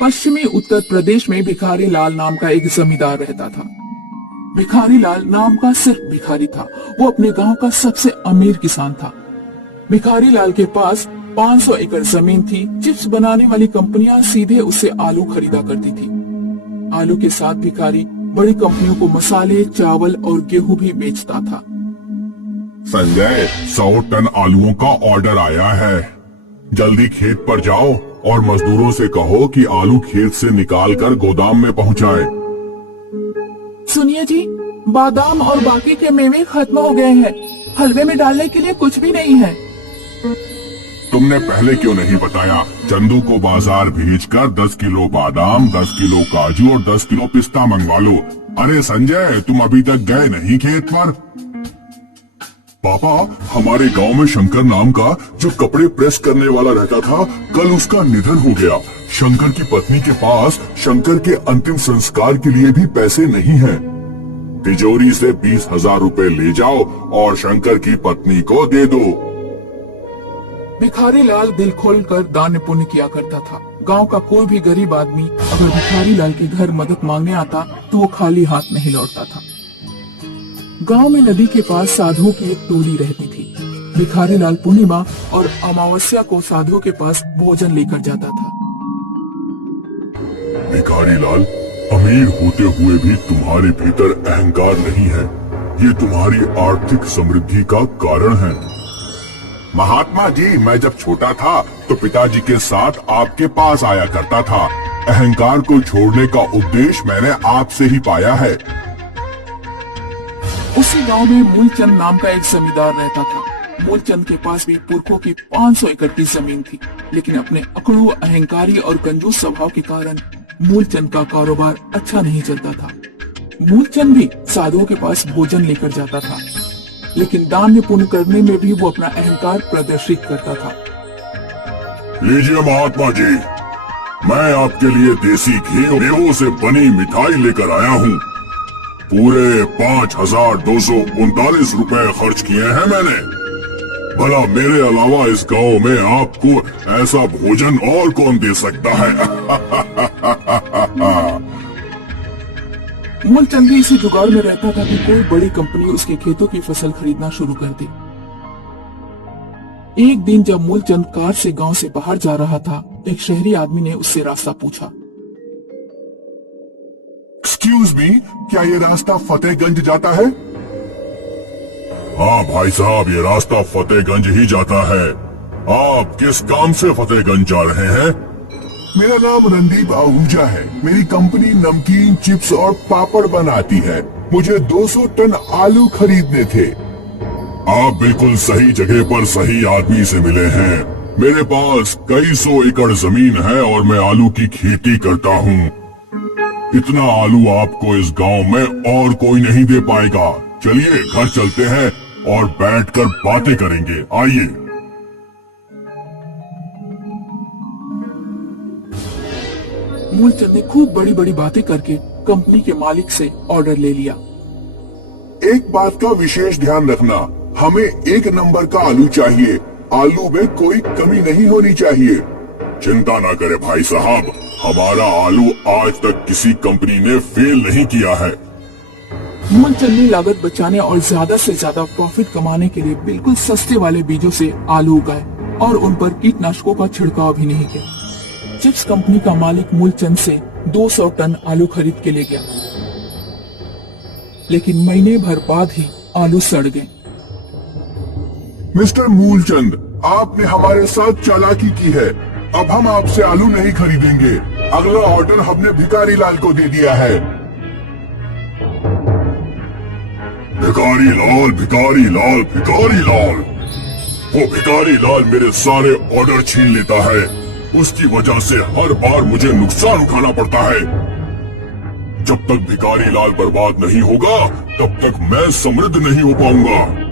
पश्चिमी उत्तर प्रदेश में भिखारी लाल नाम का एक जमींदार रहता था। भिखारी लाल नाम का सिर्फ भिखारी था, वो अपने गांव का सबसे अमीर किसान था। भिखारी लाल के पास 500 एकड़ जमीन थी। चिप्स बनाने वाली कंपनियां सीधे उससे आलू खरीदा करती थी। आलू के साथ भिखारी बड़ी कंपनियों को मसाले, चावल और गेहूं भी बेचता था। संजय, 100 टन आलूओं का ऑर्डर आया है। जल्दी खेत पर जाओ और मजदूरों से कहो कि आलू खेत से निकालकर गोदाम में पहुंचाए। सुनिए जी, बादाम और बाकी के मेवे खत्म हो गए हैं। हलवे में डालने के लिए कुछ भी नहीं है। तुमने पहले क्यों नहीं बताया? चंदू को बाजार भेजकर 10 किलो बादाम, 10 किलो काजू और 10 किलो पिस्ता मंगवा लो। अरे संजय, तुम अभी तक गए नहीं खेत पर? पापा, हमारे गांव में शंकर नाम का जो कपड़े प्रेस करने वाला रहता था, कल उसका निधन हो गया। शंकर की पत्नी के पास शंकर के अंतिम संस्कार के लिए भी पैसे नहीं हैं। तिजोरी से 20,000 रुपए ले जाओ और शंकर की पत्नी को दे दो। भिखारी लाल दिल खोलकर दान पुण्य किया करता था। गांव का कोई भी गरीब आदमी अगर भिखारी लाल के घर मदद मांगने आता तो वो खाली हाथ नहीं लौटता था। गांव में नदी के पास साधुओं की एक टोली रहती थी। भिखारी लाल पूर्णिमा और अमावस्या को साधुओं के पास भोजन लेकर जाता था। भिखारी लाल, अमीर होते हुए भी तुम्हारे भीतर अहंकार नहीं है। ये तुम्हारी आर्थिक समृद्धि का कारण है। महात्मा जी, मैं जब छोटा था तो पिताजी के साथ आपके पास आया करता था। अहंकार को छोड़ने का उपदेश मैंने आपसे ही पाया है। उसी गांव में मूलचंद नाम का एक जमींदार रहता था। मूलचंद के पास भी पुरखों की 500 एकड़ की जमीन थी, लेकिन अपने अकड़ू, अहंकारी और कंजूस स्वभाव के कारण मूलचंद का कारोबार अच्छा नहीं चलता था। मूलचंद भी साधुओं के पास भोजन लेकर जाता था, लेकिन दान पुण्य करने में भी वो अपना अहंकार प्रदर्शित करता था। लीजिए महात्मा जी, मैं आपके लिए देसी घी और मेवों से बनी मिठाई लेकर आया हूँ। पूरे 5,239 रुपए खर्च किए हैं मैंने। भला मेरे अलावा इस गांव में आपको ऐसा भोजन और कौन दे सकता है? मूलचंद भी इसी जुगाड़ में रहता था कि कोई बड़ी कंपनी उसके खेतों की फसल खरीदना शुरू कर दे। एक दिन जब मूलचंद कार से गांव से बाहर जा रहा था, एक शहरी आदमी ने उससे रास्ता पूछा। एक्सक्यूज मी, क्या ये रास्ता फतेहगंज जाता है? हाँ भाई साहब, ये रास्ता फतेहगंज ही जाता है। आप किस काम से फतेहगंज जा रहे हैं? मेरा नाम रणदीप आहूजा है। मेरी कंपनी नमकीन, चिप्स और पापड़ बनाती है। मुझे 200 टन आलू खरीदने थे। आप बिल्कुल सही जगह पर सही आदमी से मिले हैं। मेरे पास कई 100 एकड़ जमीन है और मैं आलू की खेती करता हूँ। इतना आलू आपको इस गांव में और कोई नहीं दे पाएगा। चलिए घर चलते हैं और बैठकर बातें करेंगे। आइए। मूलचंद ने खूब बड़ी बड़ी बातें करके कंपनी के मालिक से ऑर्डर ले लिया। एक बात का विशेष ध्यान रखना, हमें 1 नंबर का आलू चाहिए। आलू में कोई कमी नहीं होनी चाहिए। चिंता ना करे भाई साहब, हमारा आलू आज तक किसी कंपनी ने फेल नहीं किया है। मूलचंद ने लागत बचाने और ज्यादा से ज्यादा प्रॉफिट कमाने के लिए बिल्कुल सस्ते वाले बीजों से आलू उगाए और उन पर कीटनाशकों का छिड़काव भी नहीं किया। चिप्स कंपनी का मालिक मूलचंद से 200 टन आलू खरीद के ले गया, लेकिन महीने भर बाद ही आलू सड़ गए। मिस्टर मूलचंद, आपने हमारे साथ चालाकी की है। अब हम आपसे आलू नहीं खरीदेंगे। अगला ऑर्डर हमने भिखारी लाल को दे दिया है। भिखारी लाल, भिखारी लाल, भिखारी लाल। वो भिखारी लाल मेरे सारे ऑर्डर छीन लेता है। उसकी वजह से हर बार मुझे नुकसान उठाना पड़ता है। जब तक भिखारी लाल बर्बाद नहीं होगा, तब तक मैं समृद्ध नहीं हो पाऊंगा।